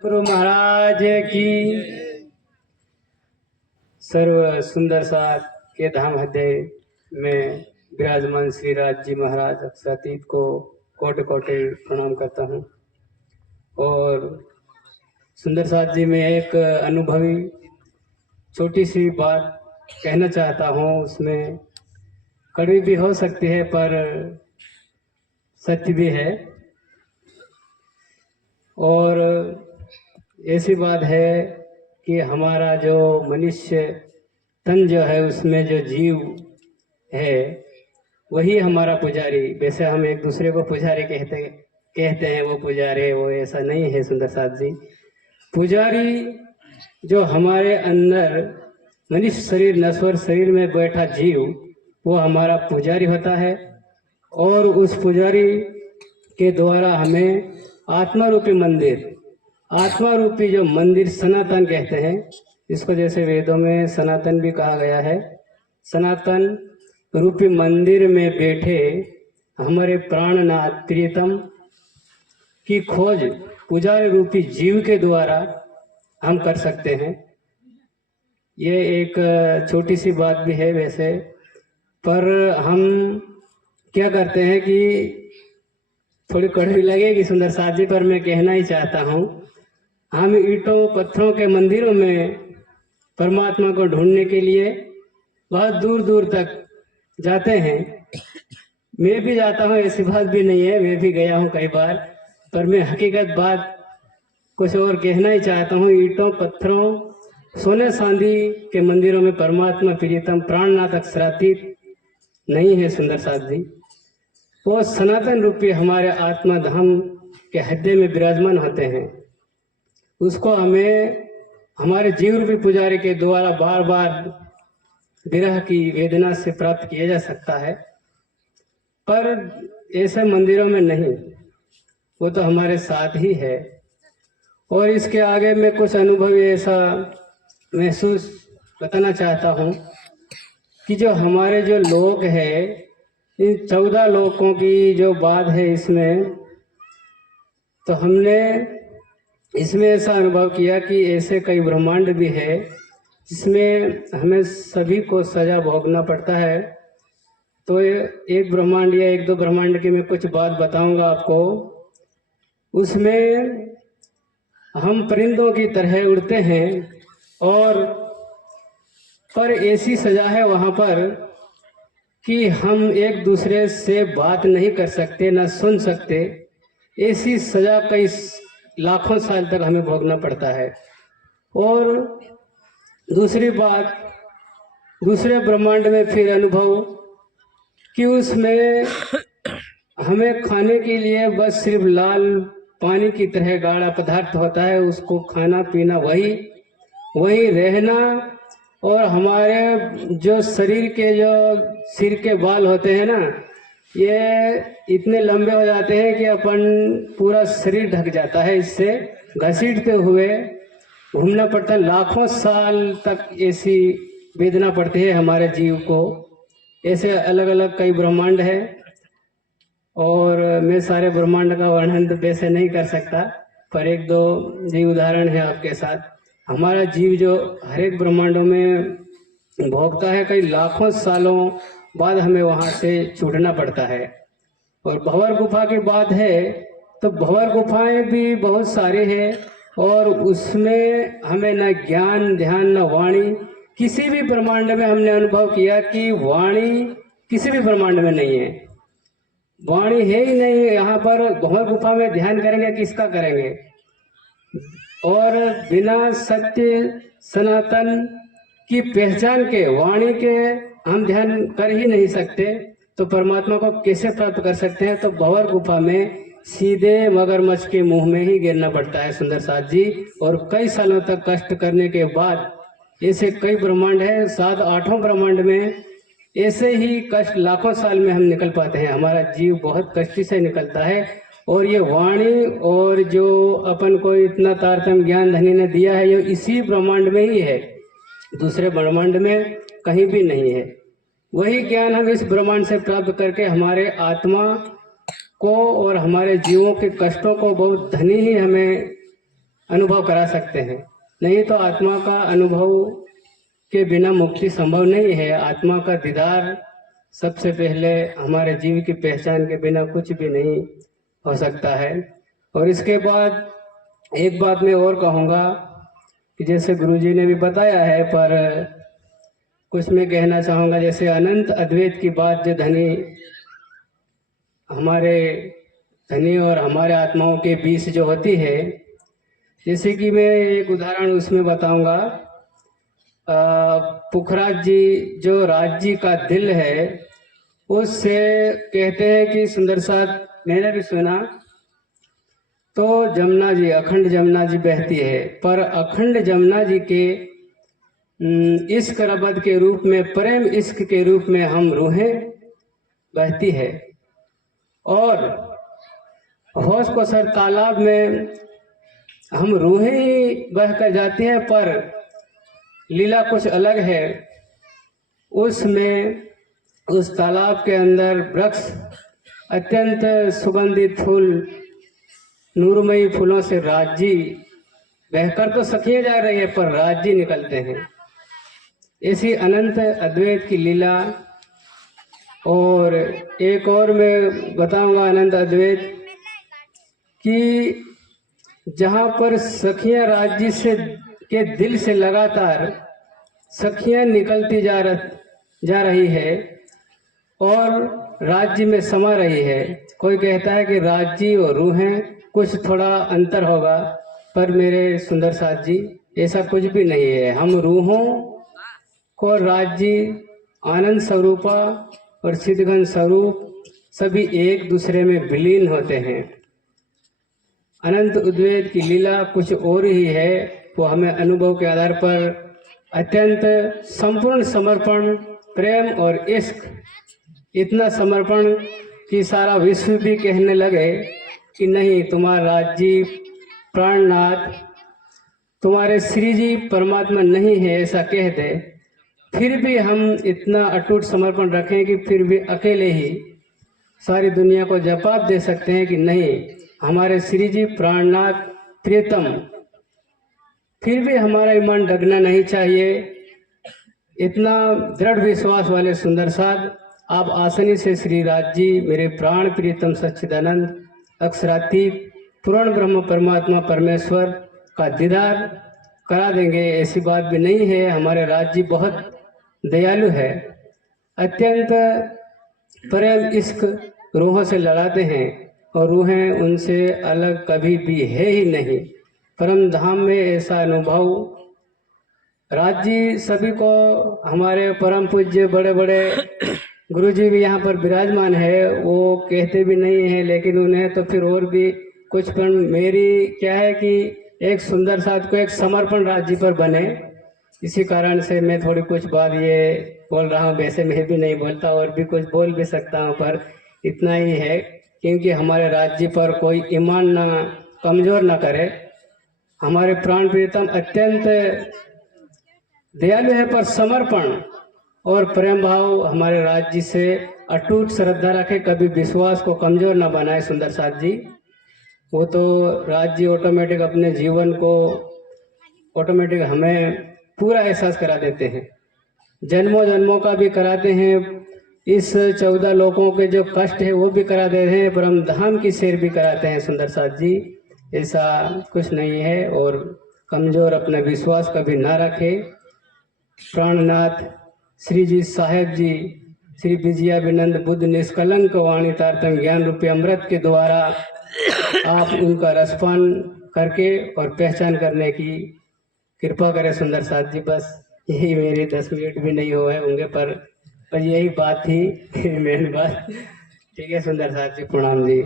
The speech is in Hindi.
गुरु महाराज की सर्व सुंदर साथ के धाम हृदय में विराजमान श्री राज जी महाराज अक्षरातीत को कोटि कोटि प्रणाम करता हूँ। और सुंदर साथ जी में एक अनुभवी छोटी सी बात कहना चाहता हूँ। उसमें कड़वी भी हो सकती है पर सत्य भी है। और ऐसी बात है कि हमारा जो मनुष्य तन जो है उसमें जो जीव है वही हमारा पुजारी। वैसे हम एक दूसरे को पुजारी कहते हैं, वो पुजारी, वो ऐसा नहीं है सुंदर साथ जी। पुजारी जो हमारे अंदर मनुष्य शरीर नश्वर शरीर में बैठा जीव वो हमारा पुजारी होता है। और उस पुजारी के द्वारा हमें आत्मा रूपी मंदिर, आत्मा रूपी जो मंदिर सनातन कहते हैं, इसको जैसे वेदों में सनातन भी कहा गया है। सनातन रूपी मंदिर में बैठे हमारे प्राणनाथ प्रियतम की खोज पुजारी रूपी जीव के द्वारा हम कर सकते हैं। ये एक छोटी सी बात भी है वैसे, पर हम क्या करते हैं कि थोड़ी कड़वी लगेगी सुंदर साथ जी, पर मैं कहना ही चाहता हूँ। हम ईंटों पत्थरों के मंदिरों में परमात्मा को ढूंढने के लिए बहुत दूर दूर तक जाते हैं। मैं भी जाता हूँ, ऐसी बात भी नहीं है, मैं भी गया हूँ कई बार। पर मैं हकीकत बात कुछ और कहना ही चाहता हूँ। ईंटों पत्थरों सोने चांदी के मंदिरों में परमात्मा प्रियतम प्राणनाथ अक्षरातीत नहीं है सुंदर साथ जी। वो सनातन रूपी हमारे आत्मा धाम के हृदय में विराजमान होते हैं। उसको हमें हमारे जीव रूपी पुजारी के द्वारा बार बार विरह की वेदना से प्राप्त किया जा सकता है, पर ऐसे मंदिरों में नहीं, वो तो हमारे साथ ही है। और इसके आगे मैं कुछ अनुभव ऐसा महसूस बताना चाहता हूँ कि जो हमारे जो लोक है, इन 14 लोकों की जो बात है इसमें, तो हमने इसमें ऐसा अनुभव किया कि ऐसे कई ब्रह्मांड भी है जिसमें हमें सभी को सजा भोगना पड़ता है। तो एक ब्रह्मांड या एक दो ब्रह्मांड की मैं कुछ बात बताऊंगा आपको। उसमें हम परिंदों की तरह उड़ते हैं और पर ऐसी सजा है वहाँ पर कि हम एक दूसरे से बात नहीं कर सकते, ना सुन सकते। ऐसी सजा कई लाखों साल तक हमें भोगना पड़ता है। और दूसरी बात, दूसरे ब्रह्मांड में फिर अनुभव कि उसमें हमें खाने के लिए बस सिर्फ लाल पानी की तरह गाढ़ा पदार्थ होता है, उसको खाना पीना, वही रहना। और हमारे जो शरीर के जो सिर के बाल होते हैं ना, ये इतने लंबे हो जाते हैं कि अपन पूरा शरीर ढक जाता है। इससे घसीटते हुए घूमना पड़ता है। लाखों साल तक ऐसी वेदना पड़ती है हमारे जीव को। ऐसे अलग अलग कई ब्रह्मांड है और मैं सारे ब्रह्मांड का वर्णन तो वैसे नहीं कर सकता, पर एक दो जीव उदाहरण है आपके साथ। हमारा जीव जो हर एक ब्रह्मांडों में भोगता है, कई लाखों सालों बाद हमें वहाँ से छूटना पड़ता है। और भंवर गुफा की बात है तो भंवर गुफाएं भी बहुत सारी है और उसमें हमें न ज्ञान ध्यान न वाणी, किसी भी ब्रह्मांड में हमने अनुभव किया कि वाणी किसी भी ब्रह्मांड में नहीं है, वाणी है ही नहीं। यहाँ पर भंवर गुफा में ध्यान करेंगे किसका करेंगे? और बिना सत्य सनातन की पहचान के, वाणी के हम ध्यान कर ही नहीं सकते, तो परमात्मा को कैसे प्राप्त कर सकते हैं? तो भंवर गुफा में सीधे मगरमच्छ के मुंह में ही गिरना पड़ता है सुंदर साथ जी। और कई सालों तक कष्ट करने के बाद, ऐसे कई ब्रह्मांड है, 7-8 ब्रह्मांड में ऐसे ही कष्ट लाखों साल में हम निकल पाते हैं। हमारा जीव बहुत कष्ट से निकलता है। और ये वाणी और जो अपन को इतना तारतम्य ज्ञान धनी ने दिया है, ये इसी ब्रह्मांड में ही है, दूसरे ब्रह्मांड में कहीं भी नहीं है। वही ज्ञान हम इस ब्रह्मांड से प्राप्त करके हमारे आत्मा को और हमारे जीवों के कष्टों को बहुत धनी ही हमें अनुभव करा सकते हैं। नहीं तो आत्मा का अनुभव के बिना मुक्ति संभव नहीं है। आत्मा का दीदार सबसे पहले हमारे जीव की पहचान के बिना कुछ भी नहीं हो सकता है। और इसके बाद एक बात मैं और कहूँगा कि जैसे गुरुजी ने भी बताया है, पर कुछ मैं कहना चाहूँगा। जैसे अनंत अद्वैत की बात जो धनी और हमारे आत्माओं के बीच जो होती है, जैसे कि मैं एक उदाहरण उसमें बताऊँगा। पुखराज जी जो राज्य का दिल है, उससे कहते हैं कि सुंदर साथ मैंने भी सुना, तो जमुना जी, अखंड जमुना जी बहती है, पर अखंड जमुना जी के इश्क रबद के रूप में, प्रेम इश्क के रूप में हम रूहें बहती है। और होश को सर तालाब में हम रूहें ही बह कर जाती हैं, पर लीला कुछ अलग है। उसमें उस तालाब के अंदर वृक्ष अत्यंत सुगंधित फूल, नूरमयी फूलों से राज्य बहकर तो सखिए जा रही है, पर राज्य निकलते हैं। ऐसी अनंत अद्वैत की लीला। और एक और मैं बताऊंगा अनंत अद्वैत कि जहाँ पर सखियां राज्य से के दिल से लगातार सखियां निकलती जा रही है और राज्य में समा रही है। कोई कहता है कि राज्य और रूहें कुछ थोड़ा अंतर होगा, पर मेरे सुंदर साथ जी ऐसा कुछ भी नहीं है। हम रूहों को राज्य, आनंद स्वरूपा और सिद्धगंज स्वरूप सभी एक दूसरे में विलीन होते हैं। अनंत अद्वैत की लीला कुछ और ही है। वो हमें अनुभव के आधार पर अत्यंत संपूर्ण समर्पण, प्रेम और इश्क, इतना समर्पण कि सारा विश्व भी कहने लगे कि नहीं, तुम्हारा राज्य प्राणनाथ, तुम्हारे श्री जी परमात्मा नहीं है, ऐसा कह दे, फिर भी हम इतना अटूट समर्पण रखें कि फिर भी अकेले ही सारी दुनिया को जवाब दे सकते हैं कि नहीं, हमारे श्री जी प्राणनाथ प्रियतम। फिर भी हमारा ईमान डगना नहीं चाहिए। इतना दृढ़ विश्वास वाले सुंदर साथ आप आसानी से श्री राज जी, मेरे प्राण प्रियतम सच्चिदानंद अक्षरातीत पूर्ण ब्रह्म परमात्मा परमेश्वर का दीदार करा देंगे, ऐसी बात भी नहीं है। हमारे राज जी बहुत दयालु है, अत्यंत प्रेम इश्क रूहों से लड़ाते हैं और रूहें उनसे अलग कभी भी है ही नहीं। परम धाम में ऐसा अनुभव राज जी सभी को, हमारे परम पूज्य बड़े बड़े गुरु जी भी यहाँ पर विराजमान है, वो कहते भी नहीं है, लेकिन उन्हें तो फिर और भी कुछ। पर मेरी क्या है कि एक सुंदर साथ को एक समर्पण राज जी पर बने, इसी कारण से मैं थोड़ी कुछ बात ये बोल रहा हूँ। वैसे मैं भी नहीं बोलता, और भी कुछ बोल भी सकता हूँ, पर इतना ही है क्योंकि हमारे राज्य पर कोई ईमान ना कमजोर ना करे। हमारे प्राण प्रियतम अत्यंत दयालु है, पर समर्पण और प्रेम भाव हमारे राज्य से अटूट श्रद्धा रखे, कभी विश्वास को कमजोर ना बनाए। सुंदर साथ जी वो तो राज्य ऑटोमेटिक अपने जीवन को ऑटोमेटिक हमें पूरा एहसास करा देते हैं, जन्मों जन्मों का भी कराते हैं। इस 14 लोगों के जो कष्ट है वो भी करा देते हैं, परम धाम की सैर भी कराते हैं। सुंदर साथ जी ऐसा कुछ नहीं है, और कमजोर अपना विश्वास कभी ना रखे। प्राणनाथ श्री जी साहेब जी, श्री विजयाभिनंद बुद्ध निष्कलंक वाणी तारतम ज्ञान रूपी अमृत के द्वारा आप उनका रसपान करके और पहचान करने की कृपा करें। सुंदर साथ जी बस यही, मेरे 10 मिनट भी नहीं हुए होंगे, पर यही बात थी मेन बात। ठीक है सुंदर साथ जी, प्रणाम जी।